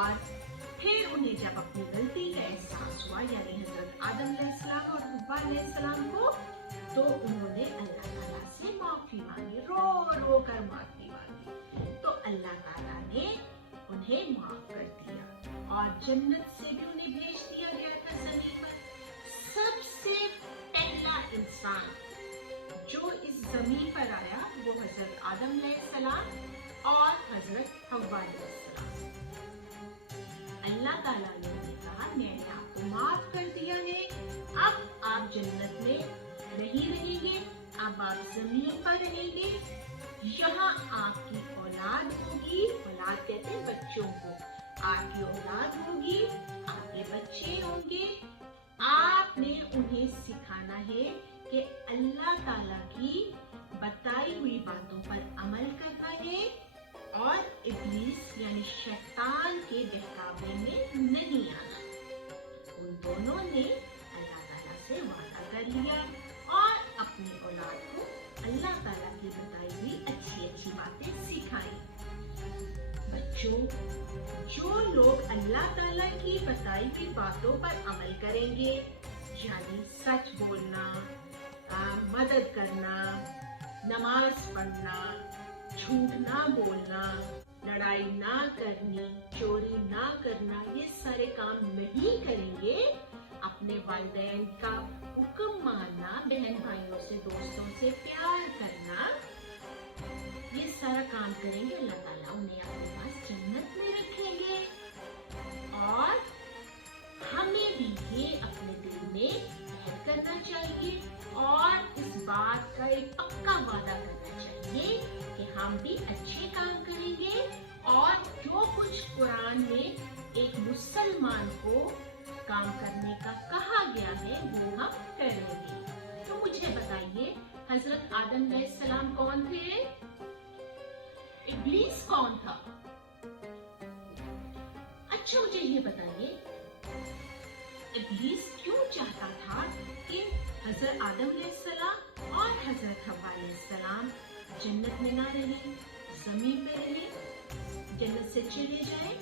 और फिर उन्हें जब अपनी गलती का एहसास हुआ, यानी हजरत आदम अलैहिस्सलाम और हव्वा अलैहिस्सलाम को, तो उन्होंने अल्लाह ताला से माफी मांगी, रो रो कर माफी मांगी। तो अल्लाह ताला ने उन्हें माफ कर दिया और जन्नत से भी उन्हें भेज दिया गया था जमीन पर। सबसे पहला इंसान जो इस जमीन पर आया वो हजरत आदम अलैहिस्सलाम और हजरत हव्वा अलैहिस्सलाम। अल्लाह ताला ने कहा मैंने आपको माफ कर दिया है, अब आप जन्नत में नहीं रहेंगे, अब आप जमीन पर रहेंगे, यहाँ आपकी औलाद होगी, औलाद कहते हैं बच्चों को, आपकी औलाद होगी, आपके बच्चे होंगे। आपने उन्हें सिखाना है कि अल्लाह ताला की बताई हुई बातों पर अमल करना है और इब्लीस यानी शैतान के बहकावे में नहीं आना। उन दोनों ने अल्लाह ताला से वादा कर लिया और अपनी औलाद को अल्लाह ताला की बताई हुई अच्छी अच्छी बातें सिखाई। बच्चों, जो लोग अल्लाह ताला की बताई हुई बातों पर अमल करेंगे, यानी सच बोलना, मदद करना, नमाज पढ़ना, झूठ ना बोलना, लड़ाई ना करनी, चोरी ना करना, ये सारे काम नहीं करेंगे, अपने वालिदैन का हुक्म मानना, बहन भाइयों से दोस्तों से प्यार करना, ये सारा काम करेंगे, अल्लाह ताला उन्हें अपने पास जन्नत में रखेंगे। और हमें भी ये अपने दिल में याद करना चाहिए और इस बात का एक पक्का वादा करना चाहिए कि हम भी अच्छे काम करेंगे और जो कुछ कुरान में एक मुसलमान को काम करने का कहा गया है वो हम करेंगे। तो मुझे बताइए, हजरत आदम अलैहिस्सलाम कौन थे? इब्लीस कौन था? अच्छा मुझे ये बताइए, इब्लीस क्यों चाहता था कि हजरत आदम अलैहिस्सलाम और हजरत हव्वा अलैहिस्सलाम जन्नत में ना रहे, जमीन पे रहे, जन्नत से चले जाए?